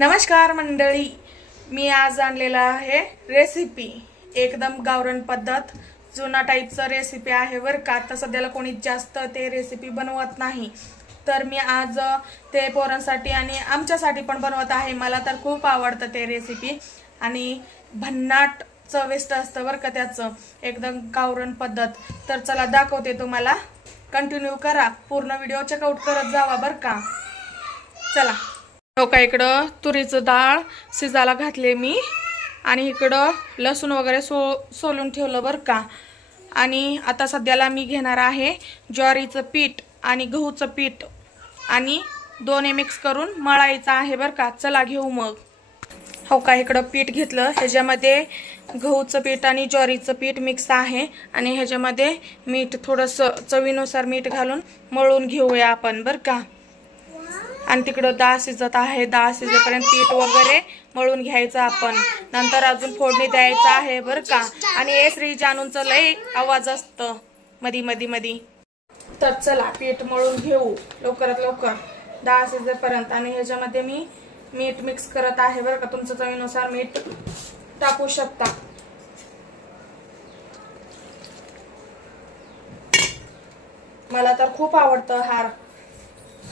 नमस्कार मंडळी, मी आज आणलेला आहे रेसिपी एकदम गावरान पद्धत जुना टाईपचा रेसिपी आहे बर का। आता सध्याला कोणी जास्त ते रेसिपी बनवत नाही, तर मी आज ते पोरांसाठी आणि आमच्यासाठी पण बनवत आहे। मला तर खूप आवडतं ते रेसिपी आणि भन्नाट चविष्ट असतं बर का त्याचं, एकदम गावरान पद्धत। तर चला दाखवते तुम्हाला, कंटिन्यू करा, पूर्ण व्हिडिओ चेकआउट करत जावा बर का। चला हो का, इकडं तुरीचं डाळ शिजायला घातले मी आणि इकडं लसूण वगैरे सोलून ठेवलं बर का। आणि आता सध्याला मी घेणार आहे ज्वारीचं पीठ आणि गहूचं पीठ आणि दोन्ही मिक्स करून मळायचं आहे बर का। चला घेऊ मग। हो का, इकडं पीठ घेतलं, ह्याच्यामध्ये गहूचं पीठ आणि ज्वारीचं पीठ मिक्स आहे आणि ह्याच्यामध्ये मीठ थोडंसं चवीनुसार मीठ घालून मळून घेऊया आपण बर का। आणि तिकडं डाळ शिजत आहे, डाळ शिजेपर्यंत पीठ वगैरे मळून घ्यायचं आपण, नंतर अजून फोडणी द्यायचं आहे बर का। आणि हे श्री जानूंचं लय आवाज असतं मधी मधी मधी। तर चला पीठ मळून घेऊ लवकरात लवकर डाळ शिजेपर्यंत। आणि ह्याच्यामध्ये मी मीठ मिक्स करत आहे बर का, तुमच्या चवीनुसार मीठ टाकू शकता। मला तर खूप आवडतं हार,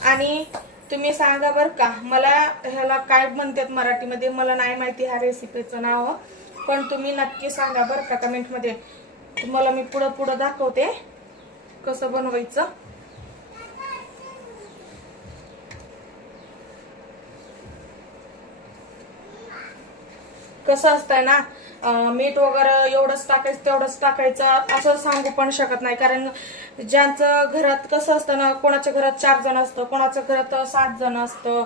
आणि तुम्ही सांगा बर का मला ह्याला काय म्हणतात मराठीमध्ये, मला नाही माहिती ह्या रेसिपीचं नाव, पण तुम्ही नक्की सांगा बर का कमेंट मध्ये। तुम्हाला मी पुढं दाखवते कसं बनवायचं। कसं असतंय ना, मीठ वगैरे एवढंच टाकायचं तेवढंच टाकायचं असं सांगू पण शकत नाही, कारण ज्यांचं घरात कसं असतं ना, कोणाच्या घरात 4 जण असतं, कोणाच्या घरात 7 जण असतं,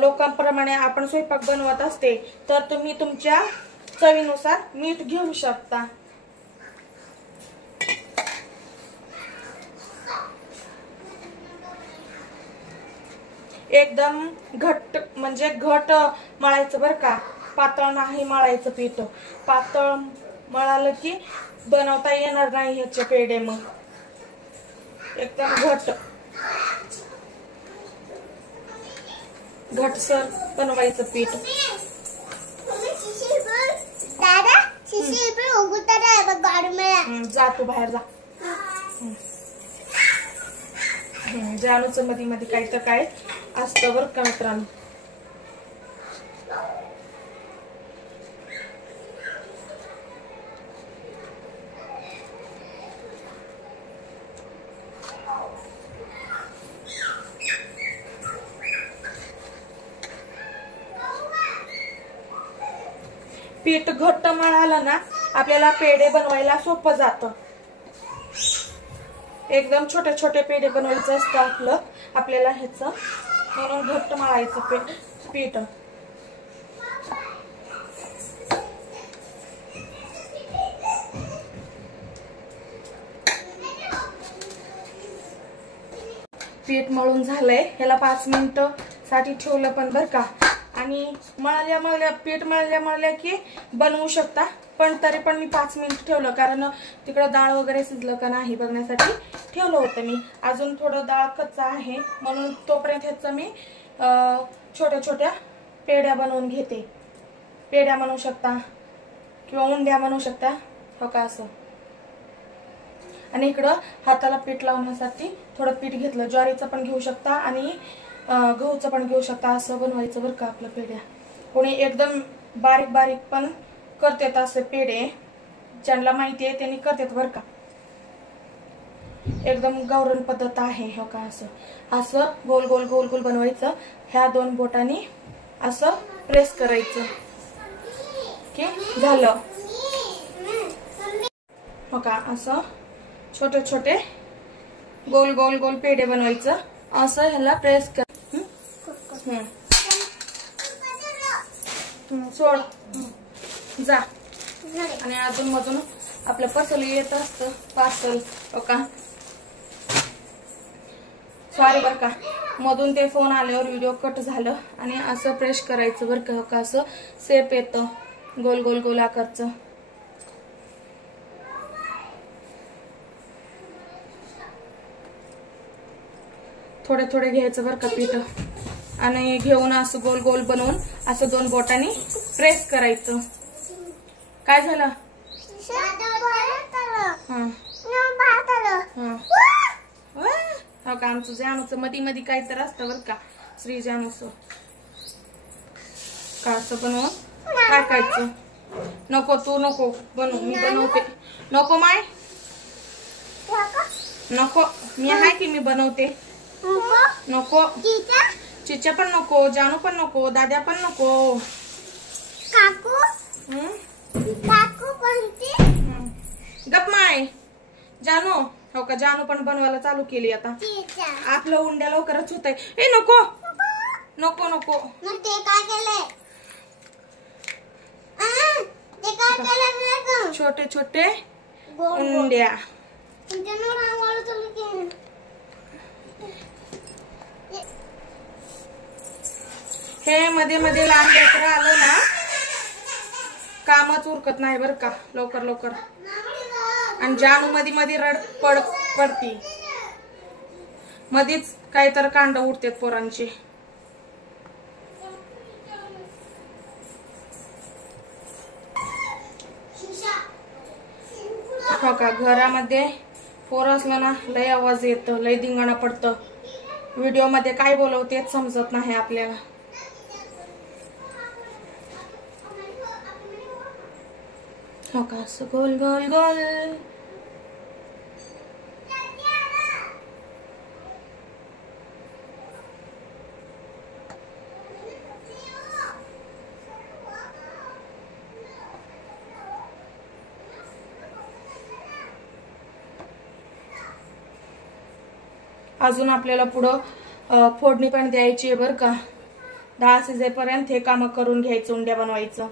लोकांप्रमाणे आपण स्वयंपाक बनवत असते, तर तुम्ही तुमच्या चवीनुसार मीठ घेऊ शकता। एकदम घट्ट म्हणजे घट मळायचं बर का, पातळ नाही मळायचं पीठ। पातळ मळालं की बनवता येणार नाही ह्याचे पेढे, मग एकदम घटसर बनवायचं पीठ। जा तू बाहेर जा, जानूचं मध्ये मध्ये काही तर काय असतं बर का मित्रांनो। पीठ घट्ट मळालं ना, आपल्याला पेढे बनवायला सोपं जातं। एकदम छोटे छोटे पेढे बनवायचं असतं आपल्याला ह्याचं, म्हणून घट्ट मळायचं पीठ। पीठ मळून झालंय, ह्याला 5 मिनिटं साठी ठेवलं पण बर का। आणि पीठ मळल्या की बनवू शकता, पण तरी पण मी 5 मिनिट ठेवलं, कारण तिकडं डाळ वगैरे शिजलं का नाही बघण्यासाठी ठेवलं होतं मी। अजून थोडं डाळ कच्चा आहे, म्हणून तोपर्यंत ह्याचं मी छोट्या छोट्या पेढ्या बनवून घेते। पेढ्या बनवू शकता किंवा उंड्या बनवू शकता हो का असं। आणि इकडं हाताला पीठ लावण्यासाठी थोडं पीठ घेतलं, ज्वारीचं पण घेऊ शकता आणि गहूचं पण घेऊ शकता, असं बनवायचं बर का आपलं पेढ्या। कोणी एकदम बारीक बारीक पण करतात असे पेढे, ज्यांना माहिती आहे त्यांनी करतात बर का। एकदम गावरान पद्धत आहे हो का। असं गोल गोल गोल गोल बनवायचं, ह्या 2 बोटांनी असं प्रेस करायचं की झालं हो का। असं छोटे छोटे गोल गोल गोल पेढे बनवायचं, असं ह्याला प्रेस कर। सोड जा। आणि अजून मधून आपलं पार्सल येत असतं, पार्सल हो का। सॉरी बर का, मधून ते फोन आल्यावर व्हिडिओ कट झालं। आणि असं प्रेस करायचं बर का, हो का असं शेप येतं गोल गोल गोल आकारचं। थोडे थोडे घ्यायचं बर का पीठ, आणि घेऊन असं गोल गोल बनवून असं 2 बोटांनी प्रेस करायचं. काय झालं? हो का, आमचं जानूचं मध्ये मध्ये काय तर असतं बरं का, श्री जानूचं. का असं बनवून टाकायचं. नको तू नको बनवू, मी बनवते. नको माय नको, मी आहे की मी बनवते. नको चिच्या पण नको, जानू पण नको, दाद्या पण नको. काकू काकू कोणती? गप माय. जानू हो का, जानू पण बनवायला चालू केली आता. आपलं उंड्या लवकरच होत आहे. ए नको नको नको. ते काय केलंय? छोटे छोटे उंड्या. हे मध्ये मध्ये लहान लेकरं आलं ना, कामच उरकत नाही बरं का लवकर लवकर. आणि जानू मध्ये मध्ये रड पडती, मधीच काही तर कांड उठतात पोरांची. हो का, घरामध्ये पोर असलं ना लय आवाज येतो, लय धिंगाणा पडतं. व्हिडिओ मध्ये काय बोलव तेच समजत नाही आपल्याला. हो का, असं गोल गोल गोल. अजून आपल्याला पुढं फोडणी पण द्यायची आहे बरं का. 10 शिजेपर्यंत हे काम करून घ्यायचं, उंड्या बनवायचं.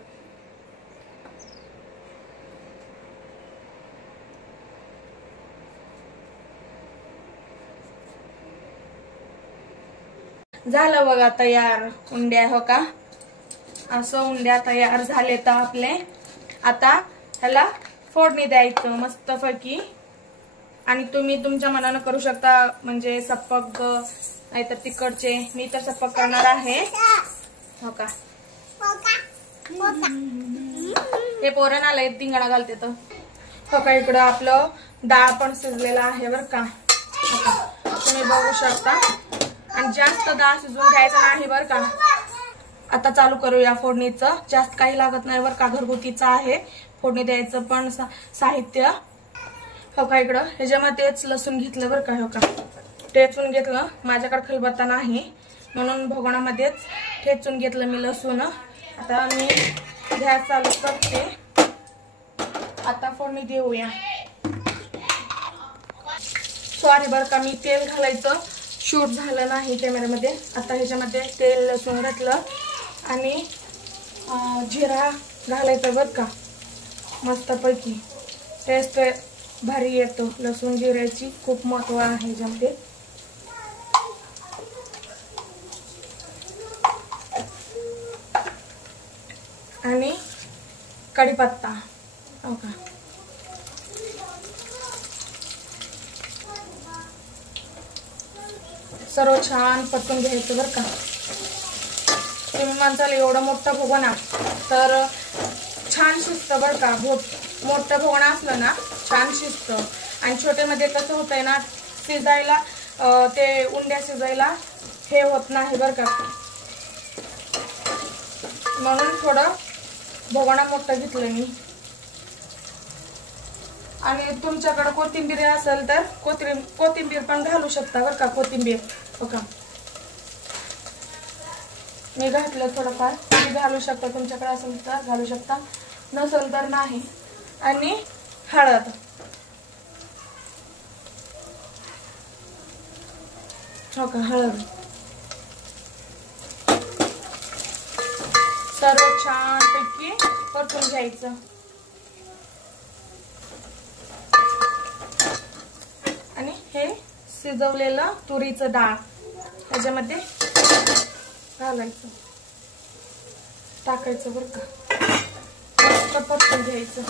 झालं बघा तयार उंड्या. हो का, असं उंड्या तयार झाले तर आपले. आता ह्याला फोडणी द्यायचं मस्त पैकी. आणि तुम्ही तुमच्या मनानं करू शकता, म्हणजे सपक नाहीतर तिखटचे. मी तर सपक करणार आहे. हो का, हे पोरण आलंय धिंगाणा घालते तर. हो का, इकडं आपलं डाळ पण शिजलेला आहे बरं का. तुम्ही बघू शकता. आणि जास्त डाळ शिजवून घ्यायचं नाही बरं का. आता चालू करूया फोडणीचं. जास्त काही लागत नाही बरं का, घरगुतीचं आहे. फोडणी द्यायचं पण साहित्य. हो का, इकडं ह्याच्यामध्येच लसूण घेतलं बरं का. हो का, ठेचून घेतलं. माझ्याकडे खलबत्ता नाही म्हणून भगोणामध्येच ठेचून घेतलं मी लसूण. आता मी गॅस चालू करते. आता फोडणी देऊया. सॉरी बरं का, मी तेल घालायचं शूट झालं नाही कॅमेऱ्यामध्ये. आता ह्याच्यामध्ये तेल लसूण घातलं आणि जिरा घालायचं बरं का. मस्तपैकी टेस्ट भारी येतो. लसूण जिऱ्याची खूप महत्व आहे ह्याच्यामध्ये. आणि कढीपत्ता. हो का, सर्व छान परतून घ्यायचं बरं का. तुम्ही म्हणताल एवढा मोठा भगोना तर छान शिजतं बरं का. मोठा भगोना असलं ना छान शिजतं. आणि छोट्यामध्ये कसं होतंय ना, शिजायला ते उंड्या शिजायला हे होत नाही बरं का. म्हणून थोडं भगोना मोठा घेतलं मी. आणि तुमच्याकडे कोथिंबीर असेल तर कोथिंबीर पण घालू शकता बरं का. कोथिंबीर हो का, मी घातलं थोडंफार. तुम्ही घालू शकता, तुमच्याकडे असेल तर घालू शकता, नसेल तर नाही. आणि हळद. हो का, हळद. सर्व छान पैकी परतून घ्यायचं. आणि हे शिजवलेलं तुरीचं डाळ ह्याच्यामध्ये घालायचं, टाकायचं बरं का. परतून घ्यायचं.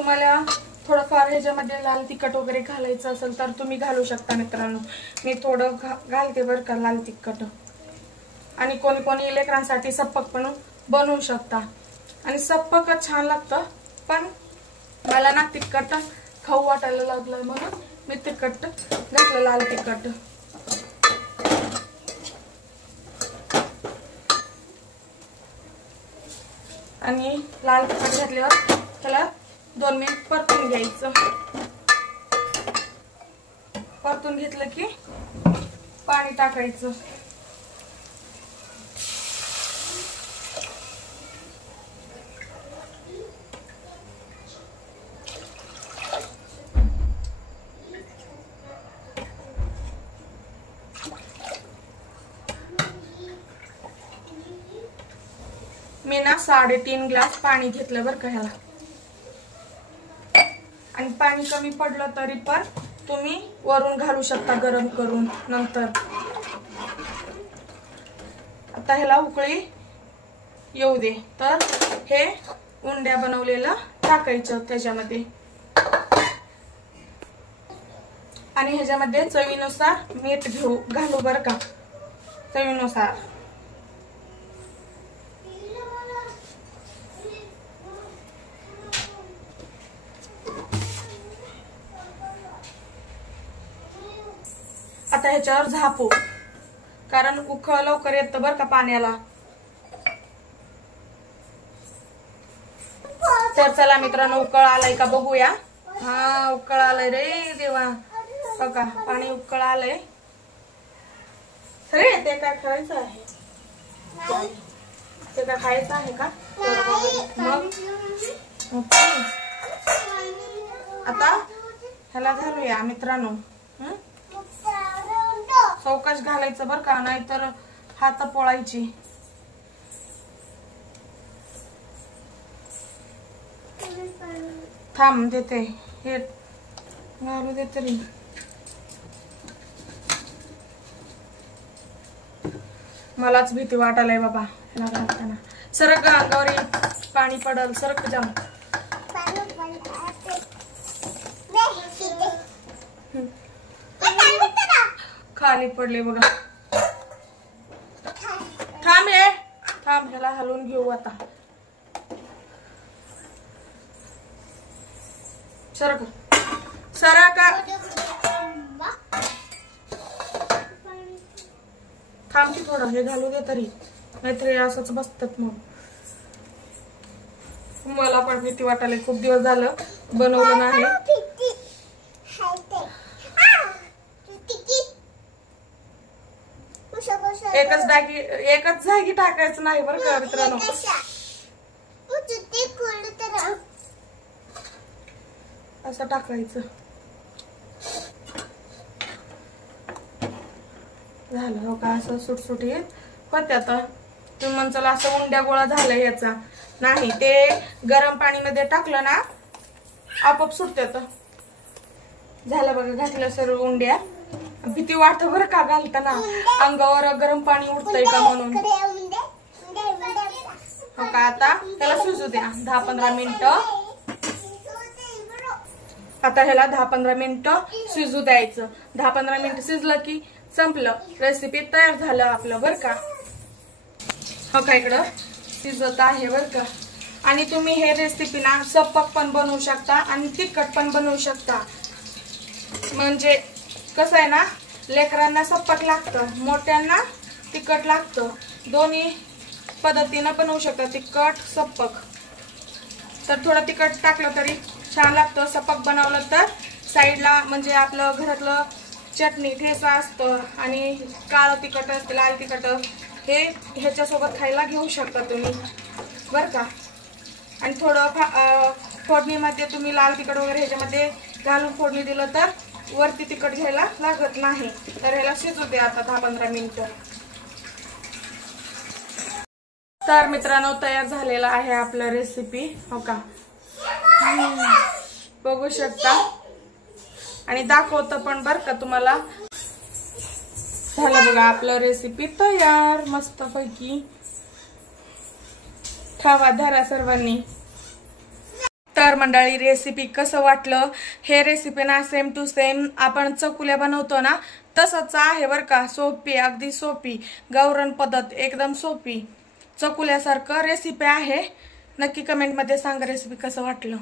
तुम्हाला थोडंफार ह्याच्यामध्ये लाल तिखट वगैरे घालायचं असेल तर तुम्ही घालू शकता मित्रांनो. मी थोडं घालते बरं का लाल तिखट. आणि कोणी कोणी लेकरांसाठी सप्पक पण बनवू शकता. आणि सप्पकच छान लागतं. पण मला ना तिखट खाऊ वाटायला लागलं म्हणून मी तिखट घातलं, लाल तिखट. आणि लाल तिखट घातल्यावर त्याला 2 मिनिट परतून घ्यायचं. परतून घेतलं की पाणी टाकायचं. मी ना 3.5 ग्लास पाणी घेतलं बरं का ह्याला. आणि पाणी कमी पडलं तरी पण तुम्ही वरून घालू शकता गरम करून नंतर. आता ह्याला उकळी येऊ दे. तर हे उंड्या बनवलेलं टाकायचं त्याच्यामध्ये. आणि ह्याच्यामध्ये चवीनुसार मीठ घालू बरं का, चवीनुसार. आता ह्याच्यावर झापू, कारण उकळ लवकर येतं बरं का पाण्याला. तर चला मित्रांनो, उकळ आलाय का बघूया. हा, उकळ आलाय रे देवा. बघा पाणी उकळ आलंय. अरे ते काय खायचं आहे, ते काय खायचं आहे का मग. आता ह्याला घालूया मित्रांनो. चौकश घालायचं बरं का, नाहीतर हात पोळायची. थांब देते, हे घालू दे तरी. मलाच भीती वाटायलाय बाबा ह्याला घालताना. सरक अंगावर पाणी पडल, सरक जाम. खाली पडले बघा. थांब हे, थांब ह्याला हलवून घेऊ आता. सरक सरका. थांब की थोडं, हे घालू दे तरी, नाहीतरी असंच बसतात मग. मला पण भीती वाटायला. खूप दिवस झालं बनवलं नाही. एकच जागी टाकायचं नाही बरं का मित्रांनो. असं टाकायचं. झालं हो का, असं सुटसुटीत होते. आता तुम्ही म्हणचाल असं उंड्या गोळा झाला याचा. नाही, ते गरम पाणी मध्ये टाकलं ना आपोआप सुटत. झालं बघा, घातलं सर्व उंड्या. भीती वाटत बरं का घालताना, अंगावर गरम पाणी उठतंय का म्हणून. हो का, आता त्याला शिजू द्या 10-15 मिनिटं. आता ह्याला 10-15 मिनिटं शिजू द्यायचं. 10-15 मिनिटं शिजलं की संपलं, रेसिपी तयार झालं आपलं बरं का. हो का, इकडं शिजत आहे बरं का. आणि तुम्ही हे रेसिपी ना सप्पक पण बनवू शकता आणि तिखट पण बनवू शकता. म्हणजे कसं आहे ना, लेकरांना सप्पक लागतं, मोठ्यांना तिखट लागतं. दोन्ही पद्धतीनं बनवू शकता, तिखट सप्पक. तर थोडं तिखट टाकलं तरी छान लागतं. सप्पक बनवलं तर साईडला म्हणजे आपलं घरातलं चटणी ठेचा असतं आणि काळं तिखट असतं, लाल तिखट, हे ह्याच्यासोबत खायला घेऊ शकता तुम्ही बरं का. आणि थोडं फोडणीमध्ये तुम्ही लाल तिखट वगैरे ह्याच्यामध्ये घालून फोडणी दिलं तर वरती तिखट घ्यायला लागत नाही. तर ह्याला शिजू द्या आता 10-15 मिनिटं. तर मित्रांनो, तयार झालेला आहे आपला रेसिपी. हो का, बघू शकता. आणि दाखवतं पण बरं का तुम्हाला. झालं बघा आपलं रेसिपी तयार मस्त पैकी. खावा धरा सर्वांनी. तर मंडळी रेसिपी कसं वाटलं, हे रेसिपी ना सेम टू सेम आपण चकुल्या बनवतो ना तसंच आहे बरं का. सोपी, अगदी सोपी गावरान पद्धत, एकदम सोपी चकुल्यासारखं रेसिपी आहे. नक्की कमेंटमध्ये सांगा रेसिपी कसं वाटलं.